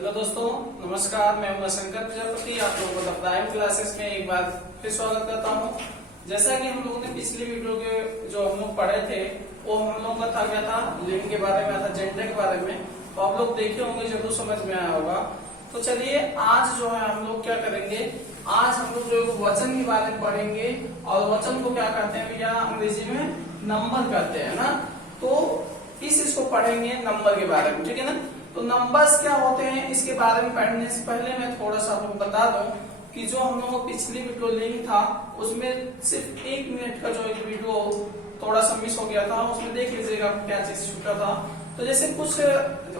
Hello दोस्तों, नमस्कार। मैं हूं शंकर प्रजापति। आप लोगों को द प्राइम क्लासेस में एक बार फिर स्वागत करता हूं। जैसा कि हम लोगों ने पिछली वीडियो के जो हम लोग पढ़े थे वो हम लोग का था क्या था, लिंग के बारे में था, जेंडर के बारे में। तो आप लोग देखे होंगे, जरूर समझ में आया होगा। तो चलिए आज जो है हम लोग क्या करेंगे, आज हम लोग जो वचन के बारे में पढ़ेंगे। और वचन को क्या कहते हैं भैया, अंग्रेजी में नंबर कहते हैं ना। तो इस इसको पढ़ेंगे नंबर के बारे में, ठीक है ना। तो नंबर्स क्या होते हैं इसके बारे में पढ़ने से पहले मैं थोड़ा सा आपको बता दूं कि जो हम लोगों पिछली वीडियो लिंक था उसमें सिर्फ 1 मिनट का जो एक वीडियो थोड़ा सा मिस हो गया था, उसमें देख लीजिएगा क्या चीज छूटा था। तो जैसे कुछ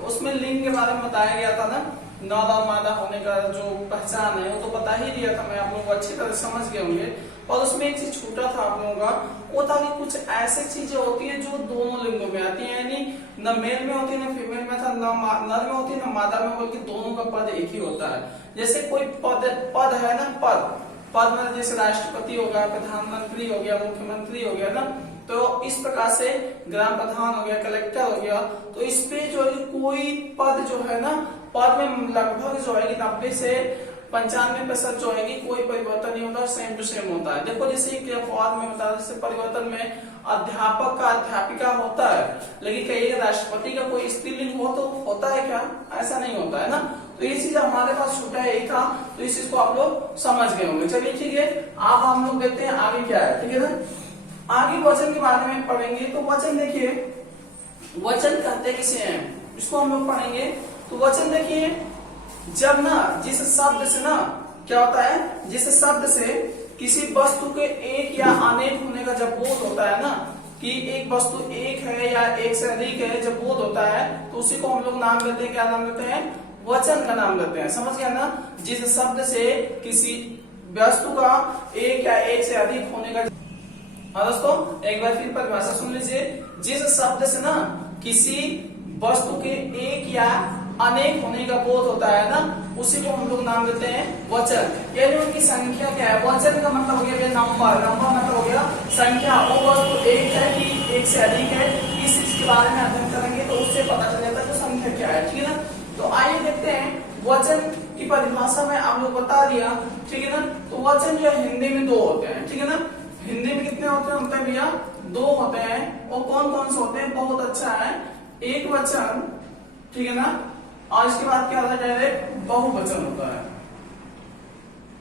उसमें लिंग के बारे में बताया गया था ना, नौदा मादा होने का जो पहचान है वो तो बता ही दिया था मैं, आप लोग अच्छी तरह समझ गए होंगे। और उसमें एक चीज छूटा था आप लोगों का, वो था कि कुछ ऐसी चीजें होती है जो दोनों लिंगों में आती है, यानी न मेल में होती है न फीमेल में था, न नर में होती है न मादा में, बल्कि दोनों का पद एक ही होता है। जैसे कोई पद है ना, पद में जैसे राष्ट्रपति हो गया, प्रधानमंत्री हो गया, मुख्यमंत्री हो गया ना। तो इस प्रकार से ग्राम प्रधान हो गया, कलेक्टर हो गया। तो इस पे जो है कोई पद जो है ना, पद में लगभग जो है 90 से 95% जो है कोई परिवर्तन नहीं होता, सेम टू सेम होता है। देखो जैसे पद में बता, जैसे परिवर्तन में अध्यापक का अध्यापिका होता है, लेकिन कई राष्ट्रपति का कोई स्त्रीलिंग हो तो होता है क्या, ऐसा नहीं होता है ना। तो ये चीज हमारे पास छूटा यही था, तो इस चीज को आप लोग समझ गए होंगे। चलिए ठीक है, अब हम लोग देखते हैं आगे क्या है, ठीक है ना। आगे वचन के बारे में पढ़ेंगे। तो वचन देखिए, वचन कहते किसे हैं इसको हम लोग पढ़ेंगे। तो वचन देखिए, जब ना जिस शब्द से ना क्या होता है, जिस शब्द से किसी वस्तु के एक या अनेक होने का जब बोध होता है ना, कि एक वस्तु एक है या एक से अधिक है, जब बोध होता है तो उसी को हम लोग नाम देते हैं, क्या नाम देते हैं, वचन का नाम देते हैं। समझ गया ना। जिस शब्द से किसी वस्तु का एक या एक से अधिक होने का, हाँ दोस्तों एक बार फिर परिभाषा सुन लीजिए। जिस शब्द से ना किसी वस्तु के एक या अनेक होने का बोध होता है ना, उसी को हम लोग नाम देते हैं वचन। यानी उनकी संख्या क्या है, वचन का मतलब हो गया नंबर, नंबर मतलब हो गया संख्या। वो वस्तु एक है कि एक से अधिक है, इस चीज के बारे में अध्ययन करेंगे तो उससे पता चल जाता है तो संख्या क्या है, ठीक है ना। तो आइए देखते हैं वचन की परिभाषा में आप लोग बता दिया, ठीक है ना। तो वचन जो है हिंदी में 2 होते हैं, ठीक है ना। हिंदी में कितने होते हैं भैया, 2 होते हैं। और कौन कौन से होते हैं, बहुत अच्छा है, एक वचन, ठीक है ना। और इसके बाद क्या होता है, डायरेक्ट बहुवचन होता है।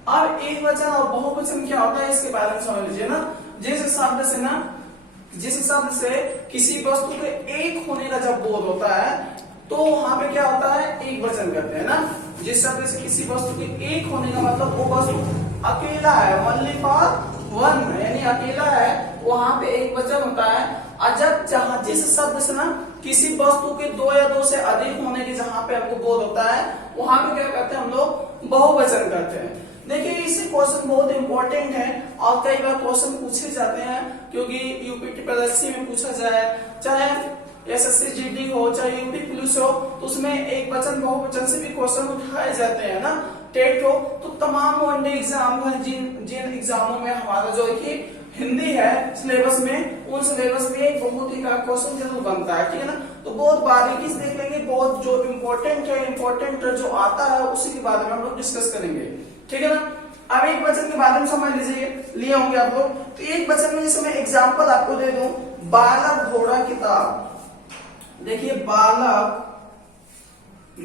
अब एक वचन और बहुवचन क्या होता है इसके बारे में समझ लीजिए ना। जिस शब्द से ना, जिस शब्द से किसी वस्तु के एक होने का जब बोध होता है तो वहां पे क्या होता है, एक वचन करते हैं ना। जिस शब्द से किसी वस्तु के एक होने का मतलब वो वस्तु अकेला है, ओनली फॉर वन, यानी अकेला है, वहां पे एक वचन होता है। और जब जहां जिस शब्द से ना किसी वस्तु के 2 या 2 से अधिक होने के जहां पे हमको बोध होता है, वहां पे क्या करते हैं हम लोग, बहुवचन करते हैं। देखिए इससे क्वेश्चन बहुत इंपॉर्टेंट है और कई बार क्वेश्चन पूछे जाते हैं, क्योंकि यूपीटीपीएससी में पूछा जाए, चाहे एसएससी जीडी हो, चाहे यूपी पुलिस हो, तो उसमें एक वचन बहुवचन से भी क्वेश्चन उठाए जाते हैं ना। टेट हो तो तमाम वनडे एग्जाम है, जिन एग्जामों में हमारा जो है कि हिंदी है सिलेबस में, उन सिलेबस में एक बहुत ही का क्वेश्चन जरूर बनता है, ठीक है ना। तो बहुत बारीकी से देख लेंगे, बहुत जो इम्पोर्टेंट जो आता है उसी के बारे में हम लोग डिस्कस करेंगे, ठीक है ना। अब एक वचन के बारे में समझ लीजिए, लिए होंगे आप लोग। तो एक वचन में जैसे मैं एग्जाम्पल आपको दे दूं, बालक घोड़ा किताब। देखिए बालक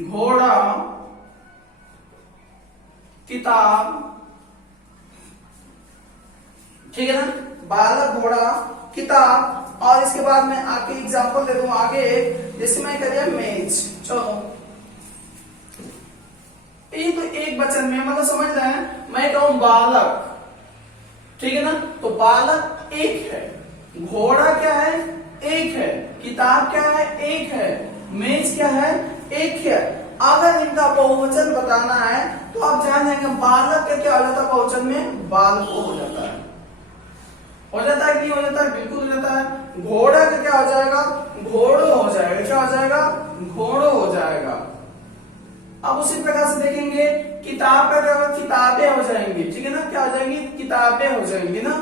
घोड़ा किताब, ठीक है ना। बालक घोड़ा किताब। और इसके बाद मैं आके एग्जांपल दे दूं आगे, जैसे मैं करिए मेज। चलो ये तो एक वचन में मतलब समझ रहे हैं, मैं कहूं बालक, ठीक है ना। तो बालक एक है, घोड़ा क्या है, एक है, किताब क्या है, एक है, मेज क्या है, एक है। अगर इनका बहुवचन बताना है तो आप जान जाएंगे बालक का क्या हो जाता है बहुवचन में, बालको हो जाता है। हो जाता है कि नहीं हो जाता है, बिल्कुल हो जाता है। घोड़ा का क्या हो जाएगा, घोड़ो हो जाएगा, क्या हो जाएगा, घोड़ो हो जाएगा। अब उसी प्रकार से देखेंगे किताब का क्या होगा, किताबें हो जाएंगी, ठीक है ना। क्या हो जाएंगी, किताबें हो जाएंगी ना,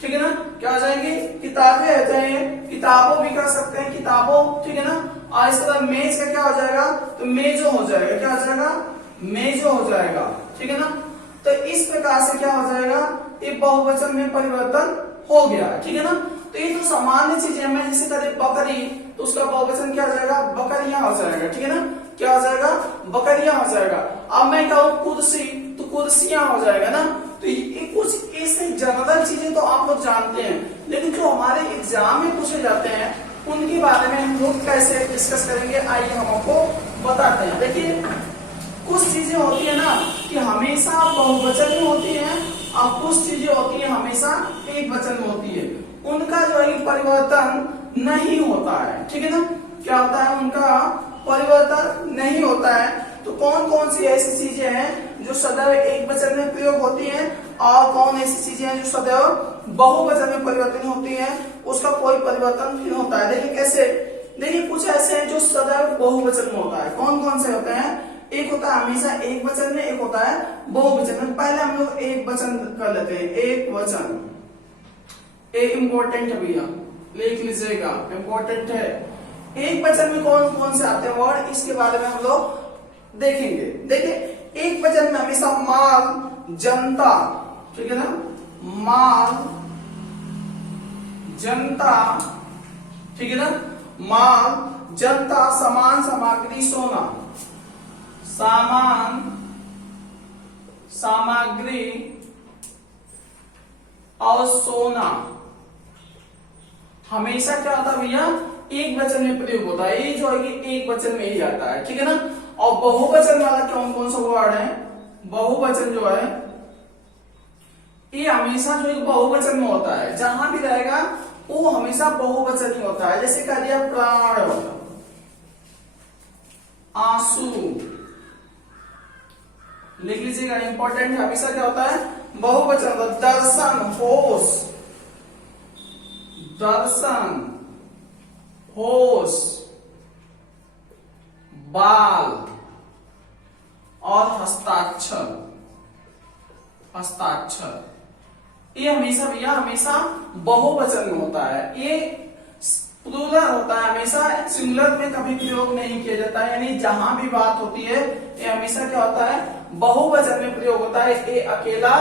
ठीक है ना। क्या हो जाएंगी, किताबें हो जाएंगी, किताबों भी कर सकते हैं, किताबों, ठीक है ना। और इसके बाद मेज का क्या हो जाएगा, तो मेजो हो जाएगा, क्या हो जाएगा, मेजो हो जाएगा, ठीक है ना। तो इस प्रकार से क्या हो जाएगा, ये बहुवचन में परिवर्तन हो गया, ठीक है ना। तो ये तो सामान्य चीजें, मैं जैसे करें बकरी, तो उसका बहुवचन क्या हो जाएगा, बकरियां हो जाएगा, ठीक है ना, क्या हो जाएगा, बकरियां हो जाएगा। अब मैं कहूँ कुर्सी, तो कुर्सियां हो जाएगा ना। तो ये कुछ ऐसे जनरल चीजें तो आप लोग जानते हैं, लेकिन जो हमारे एग्जाम में पूछे जाते हैं उनके बारे में हम लोग कैसे डिस्कस करेंगे, आइए हम आपको बताते हैं। देखिए कुछ चीजें होती है ना कि हमेशा बहुवचन में होती है, और कुछ चीजें होती है हमेशा एक वचन में होती है, उनका जो है परिवर्तन नहीं होता है, ठीक है ना। क्या होता है, उनका परिवर्तन नहीं होता है। तो कौन कौन सी ऐसी चीजें हैं जो सदैव एक वचन में प्रयोग होती हैं, और कौन ऐसी चीजें हैं जो सदैव बहुवचन में परिवर्तन होती हैं, उसका कोई परिवर्तन नहीं होता है। देखिए कैसे, देखिए कुछ ऐसे हैं जो सदैव बहुवचन में होता है। कौन कौन से होते हैं, एक होता है हमेशा एक वचन में, एक होता है बहुवचन में। पहले हम लोग एक वचन कर लेते हैं, एक वचन, एक इंपॉर्टेंट है भैया, लिख लीजिएगा, इंपॉर्टेंट है। एक वचन में कौन कौन से आते हैं वर्ड, इसके बारे में हम लोग देखेंगे। देखिए एक वचन में हमेशा माल, जनता, ठीक है ना, माल, जनता, ठीक है ना, माल, जनता, सामान, सामग्री, सोना, सामान, सामग्री और सोना हमेशा क्या होता है भैया, एक वचन में प्रयोग होता है। ये जो है कि एक वचन में ही आता है, ठीक है ना। और बहुवचन वाला कौन कौन सा वर्ड है, बहुवचन जो है ये हमेशा जो एक बहुवचन में होता है, जहां भी रहेगा वो हमेशा बहुवचन ही होता है। जैसे कह दिया प्राण, आंसू, लिख लीजिएगा, इंपॉर्टेंट है, हमेशा क्या होता है बहुवचन। दर्शन, होश, दर्शन, होश, बाल और हस्ताक्षर, हस्ताक्षर, ये हमेशा भैया हमेशा बहुवचन में होता है। ये प्लूरल होता है, हमेशा सिंगुलर में कभी प्रयोग नहीं किया जाता है। यानी जहां भी बात होती है ये हमेशा क्या होता है, बहुवचन में प्रयोग होता है, ये अकेला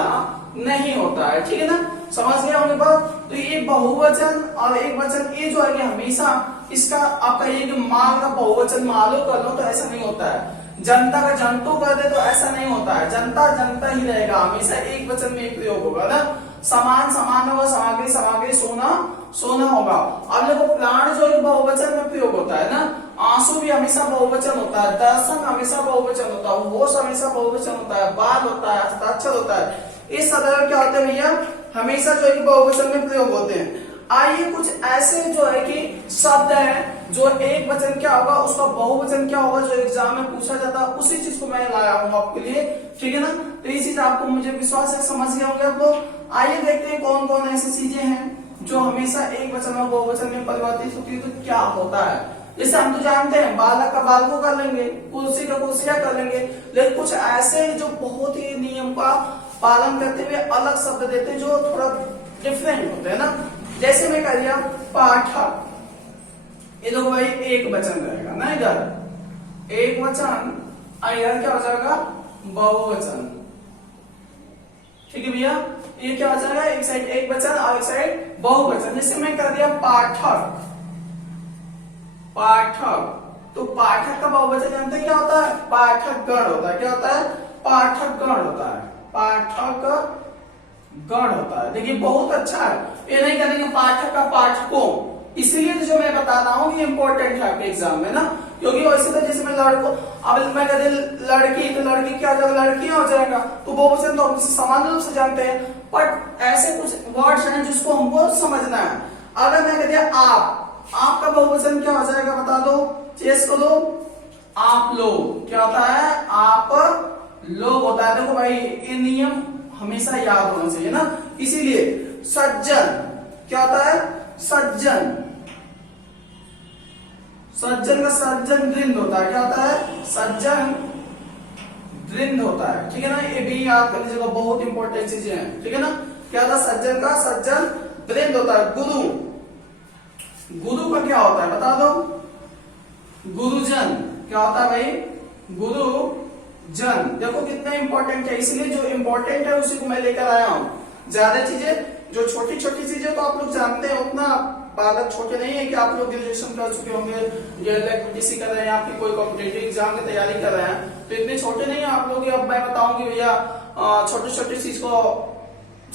नहीं होता है, ठीक है ना। समझ गया होंगे बात। तो ये बहुवचन और एक वचन, ये जो है कि हमेशा इसका आप कहिए कि माल का बहुवचन मालो कर लो तो ऐसा नहीं होता है, जनता का जनतो कर दे तो ऐसा नहीं होता है, जनता जनता ही रहेगा, हमेशा एक वचन में प्रयोग होगा ना। सामान सामान होगा, सामग्री सामग्री, सोना सोना होगा। अब देखो प्लांट जो है बहुवचन में प्रयोग होता है ना, आंसू भी हमेशा बहुवचन होता है, दर्शन हमेशा बहुवचन होता है, होश हमेशा बहुवचन होता है, बाल होता है, हस्ताक्षर होता है, ये सदैव क्या होते हैं भैया, हमेशा जो है बहुवचन में प्रयोग होते हैं। आइए कुछ ऐसे जो है कि शब्द है जो एक वचन क्या होगा उसका बहुवचन क्या होगा, जो एग्जाम में पूछा जाता है, उसी चीज को मैं लाया हूँ आपके लिए, ठीक है ना। तो ये चीज आपको मुझे विश्वास है समझ गए होंगे आप लोग। आइए देखते हैं कौन कौन ऐसी चीजें हैं जो हमेशा एक वचन और बहुवचन में परिवर्तित होती है, तो क्या होता है। जैसे हम तो जानते हैं बालक का बालकों कर लेंगे, कुर्सी का कुर्सियां कर लेंगे, लेकिन कुछ ऐसे जो बहुत ही नियम का पालन करते हुए अलग शब्द देते हैं जो थोड़ा डिफरेंट होते हैं ना। जैसे मैं कह दिया पाठक, ये देखो भाई एक वचन रहेगा ना, इधर एक वचन, इधर क्या हो जाएगा बहुवचन, ठीक है भैया। ये क्या हो जाएगा, एक साइड एक वचन और एक साइड बहुवचन। जैसे मैं कर दिया पाठक, पाठक, तो पाठक का बहुवचन जानते हैं क्या होता है, पाठक गण होता है, क्या होता है, पाठक गण होता है, पाठक गण होता है। देखिए बहुत अच्छा है, ये नहीं करेंगे पाठक का पाठकों, इसीलिए तो जो मैं बता रहा हूँ ये इंपॉर्टेंट है आपके एग्जाम में ना, क्योंकि वैसे तो जैसे मैं लड़कों, अब मैं कहते लड़की, तो लड़की क्या हो जाएगा, लड़कियां हो जाएगा, तो बहुवचन तो हम सामान्य रूप से जानते हैं, बट ऐसे कुछ वर्ड्स हैं जिसको हमको समझना है। अगर मैं कह दिया आपका बहुवचन क्या हो जाएगा बता दो, चेस को लो, आप लोग, क्या होता है, आप लोग होता है। देखो भाई ये नियम हमेशा याद होना चाहिए ना, इसीलिए सज्जन क्या होता है, सज्जन, सज्जन का सज्जन दृंद होता है, क्या होता है, सज्जन दृंद होता है, ठीक है ना। ये भी याद करने जगह बहुत इंपॉर्टेंट चीजें हैं, ठीक है ना। क्या होता है, सज्जन का सज्जन दृंद होता है। गुरु, गुरु का क्या होता है बता दो, गुरुजन क्या होता है भाई, गुरुजन। देखो कितना इंपॉर्टेंट है, इसलिए जो इंपॉर्टेंट है उसी को मैं लेकर आया हूँ। ज्यादा चीजें जो छोटी छोटी चीजें तो आप लोग जानते हैं, उतना बालक छोटे नहीं है कि आप लोग ग्रेजुएशन कर चुके होंगे, पीटीसी कर रहे हैं, आपकी कोई कॉम्पिटेटिव एग्जाम की तैयारी कर रहे हैं, तो इतने छोटे नहीं है आप लोग। अब मैं बताऊंगी भैया छोटे छोटे चीज को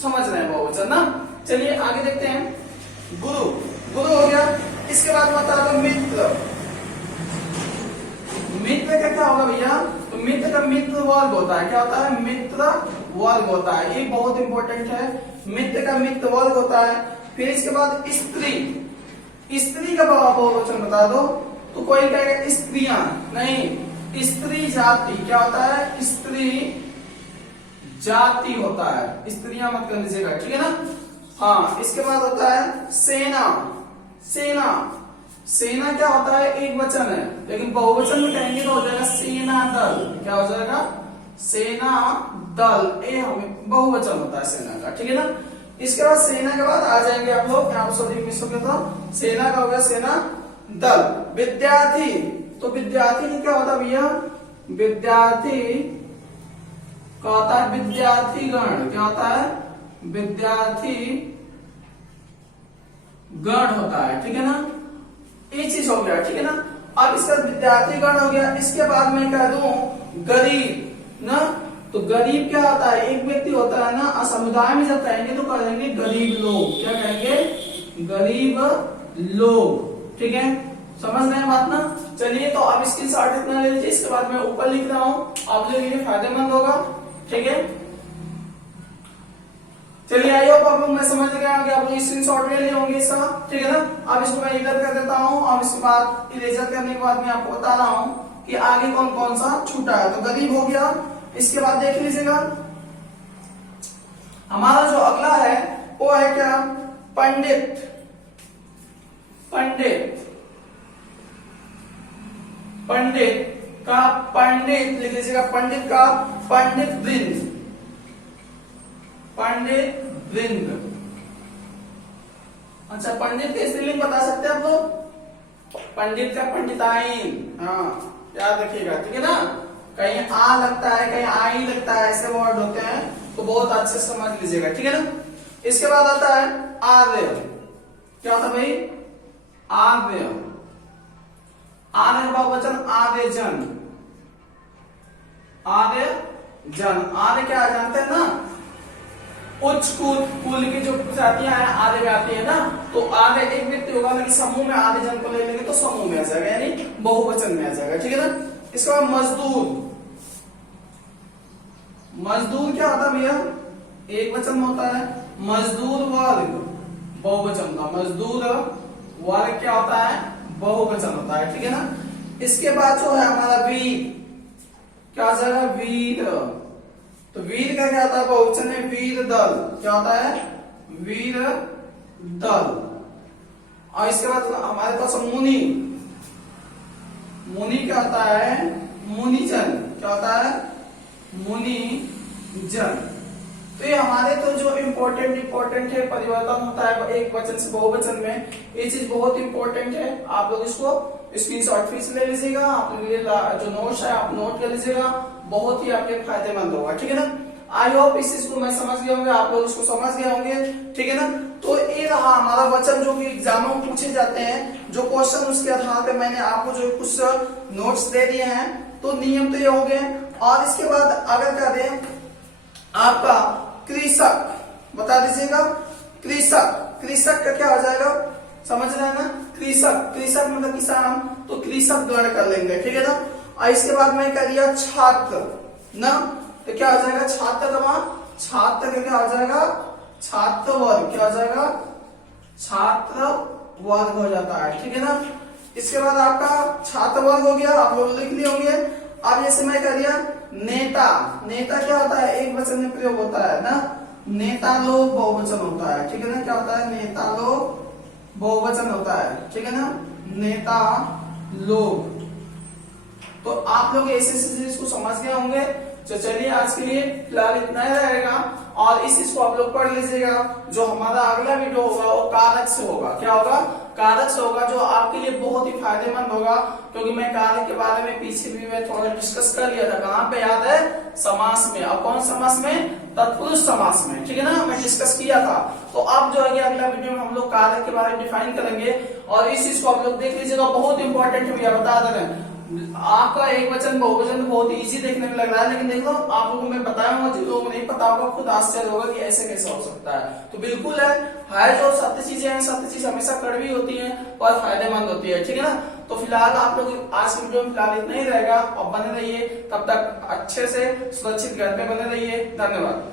समझ रहे हैं बहुवचन ना। चलिए आगे देखते हैं। गुरु, गुरु हो गया। इसके बाद बता दो मित्र। मित्र का क्या होगा भैया, तो मित्र का मित्र वर्ग होता है। क्या होता है, मित्र वर्ग होता है। ये बहुत इंपॉर्टेंट है, मित्र का मित्र वर्ग होता है। फिर इसके बाद स्त्री, स्त्री का बहुवचन बता दो। तो कोई कहेगा स्त्रियां, नहीं, स्त्री जाति। क्या होता है, स्त्री जाति होता है, स्त्रियां मत कर लीजिएगा, ठीक है ना। हाँ, इसके बाद होता है सेना। सेना, सेना क्या होता है, एक वचन है, लेकिन बहुवचन में कहेंगे तो हो जाएगा सेना दल। क्या हो जाएगा, सेना दल। ये हमें बहुवचन होता है सेना का, ठीक है ना। इसके बाद सेना के बाद आ जाएंगे आप लोग, यहाँ सॉरी मिस हो गया था, सेना का हो गया सेना दल। विद्यार्थी, तो विद्यार्थी क्या होता है भैया, विद्यार्थी क्या होता है, विद्यार्थी गण। क्या होता है, विद्यार्थी गण होता है, ठीक है ना। ये चीज हो गया, ठीक है ना। अब इसका विद्यार्थी गण हो गया। इसके बाद मैं कह दूं गरीब ना, तो गरीब क्या होता है, एक व्यक्ति होता है ना, समुदाय में जब कहेंगे तो कहेंगे गरीब लोग। क्या कहेंगे, गरीब लोग, ठीक है। समझ रहे हैं बात ना। चलिए तो अब इसकी शॉर्ट इतना ले लीजिए, इसके बाद मैं ऊपर लिख रहा हूँ, आप लोग ये फायदेमंद होगा, ठीक है। चलिए आई होप आप लोग मैं समझ गया कि आप लोग स्क्रीनशॉट ले लिए होंगे इसका, ठीक है ना। अब इसको मैं इधर कर देता हूँ, और इसके बाद इरेजर करने के बाद मैं आपको बता रहा हूँ कि आगे कौन कौन सा छूटा है। तो गरीब हो गया। इसके बाद देख लीजिएगा, हमारा जो अगला है वो है क्या, पंडित। पंडित, पंडित का पंडित लिख लीजिएगा, पंडित का पंडित वृंद, पंडित वृंद। अच्छा, पंडित के स्त्रीलिंग बता सकते हैं आप लोग, पंडित का पंडिताइन। हाँ याद रखिएगा, ठीक है ना। कहीं आ लगता है, कहीं आई लगता है, ऐसे वर्ड होते हैं, तो बहुत अच्छे से समझ लीजिएगा, ठीक है ना। इसके बाद आता है आर्य। क्या होता है भाई, आर्य। आर्य का बहुवचन आर्यजन। आर्यजन, आर्य क्या जानते हैं ना, उच्च कुल की जो जातियां हैं आर्य में आती है ना, तो आर्य एक व्यक्ति होगा, लेकिन समूह में आर्यजन को ले लेंगे तो समूह में आ जाएगा, यानी बहुवचन में आ जाएगा, ठीक है ना। इसके बाद मजदूर। मजदूर क्या होता है भैया, एक वचन होता है। मजदूर वर्ग बहुवचन का, मजदूर वर्ग क्या होता है, बहुवचन होता है, ठीक है ना। इसके बाद जो है हमारा वीर, क्या हो जाएगा, वीर। तो वीर का क्या होता है, बहुवचन है वीर दल। क्या होता है, वीर दल। और इसके बाद हमारे पास मुनि। मुनि क्या होता है, मुनिजन। क्या होता है, मुनिजन। तो ये हमारे तो जो इम्पोर्टेंट है, परिवर्तन होता है एक वचन से बहुवचन में, ये चीज बहुत इंपॉर्टेंट है। आप लोग इसको स्क्रीनशॉट फिर से ले लीजिएगा, आपके लिए जो नोट्स है आप नोट कर लीजिएगा, बहुत ही आपके फायदेमंद होगा, ठीक है ना। आई होप इस चीज को मैं समझ गए होंगे, आप लोग इसको समझ गए होंगे, ठीक है ना। तो ये रहा हमारा वचन जो कि एग्जामों में पूछे जाते हैं, जो क्वेश्चन उसके आधार पे मैंने आपको जो कुछ नोट्स दे दिए हैं, तो नियम तो ये हो गए। और इसके बाद अगर कह दें आपका कृषक, बता दीजिएगा कृषक। कृषक का क्या हो जाएगा, समझ रहे हैं ना, कृषक। कृषक मतलब किसान, तो कृषक गण कर लेंगे, ठीक है ना। और इसके बाद मैं कह दिया छात्र ना, तो क्या हो जाएगा, छात्र दमा, छात्र का क्या हो जाएगा, छात्र वर्ग। क्या हो जाएगा, छात्र वर्ग हो जाता है, ठीक है ना। इसके बाद आपका छात्र वर्ग हो गया, आप लोग लिख लिए होंगे। अब जैसे मैं कह दिया नेता। नेता क्या होता है, एक वचन में प्रयोग होता है ना, नेता लोग बहुवचन होता है, ठीक है ना। क्या होता है, नेता लोग बहुवचन होता है, ठीक है ना, नेता लोग। तो आप लोग ऐसे चीज को समझ गए होंगे। तो चलिए आज के लिए फिलहाल इतना ही रहेगा, और इस चीज को आप लोग पढ़ लीजिएगा। जो हमारा अगला वीडियो होगा वो कारक से होगा। क्या होगा, कारक से होगा जो आपके लिए बहुत ही फायदेमंद होगा, क्योंकि मैं कारक के बारे में पीछे भी मैं थोड़ा डिस्कस कर लिया था। कहाँ पे याद है? समास में। और कौन समास में? तत्पुरुष समास में, ठीक है ना, मैं डिस्कस किया था। तो अब जो है अगला वीडियो में हम लोग कारक के बारे में डिफाइन करेंगे, और इस चीज को आप लोग देख लीजिएगा, बहुत इंपॉर्टेंट है भैया, बता दे रहे हैं। आपका एक वचन बहुवचन बहुत इजी देखने में लग रहा है, लेकिन देख लो आप लोगों को मैं बताऊंगा, जिन लोगों को नहीं पता होगा खुद आश्चर्य होगा कि ऐसे कैसे हो सकता है। तो बिल्कुल है जो सत्य चीजें हैं, सत्य चीज हमेशा कड़वी होती है और फायदेमंद होती है, ठीक है ना। तो फिलहाल आप लोग आज की वीडियो में फिलहाल इतना ही रहेगा, और बने रहिए, तब तक अच्छे से सुरक्षित घर पे बने रहिए। धन्यवाद।